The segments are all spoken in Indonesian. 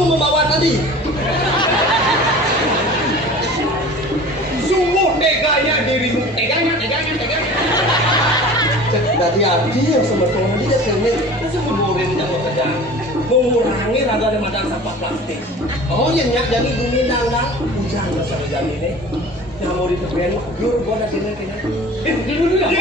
kamu membawa tadi? Sungguh teganya dirimu. Teganya. Hati-hati yang sebetulnya dia sini masa mengurangi saja, mengurangi raga dan madang sampah plastik. Oh yang nyak jadi bumi nanggang hujan masalah jam ini. Yang mau ditemukan, yur gua ada sini. Dulu dah.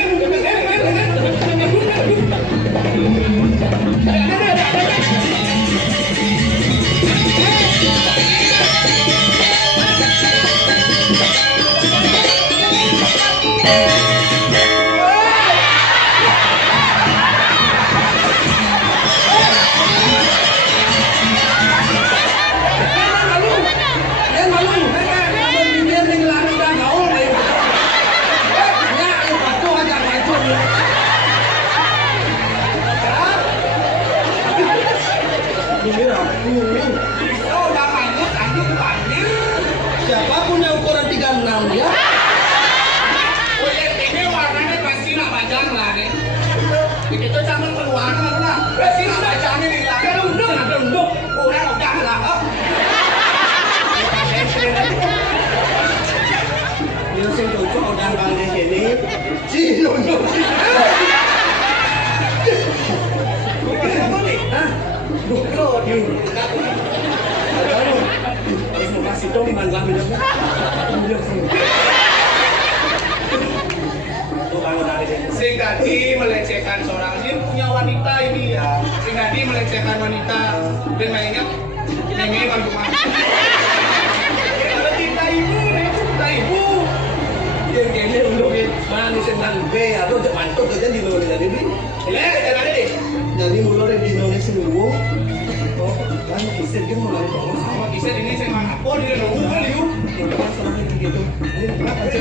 Siapapun yang ukuran 36 ya. Ini warnanya pasti nak bajang lah nih. Itu jangan keluar lah. Pasti nak bajangnya nih lah. Ada undung. Orang udah lah. Dia sing cocok udah bang di sini. Si undung. Bukro di harus mau kasih dong di manggang hidupnya. Singadi melecehkan seorang ini punya wanita ini ya. Singadi melecehkan wanita dan mainnya ini bantu kalau cinta ibu Yang kayaknya untuk manis senang be atau mantuk aja di luar dari ini. Jadi mulai di Indonesia dulu. Oh, kan kisah kan mulai bangun sama bisa ini saya mana? Oh dia nunggu kali yuk. Itu kan sama gitu. Ini kenapa sih?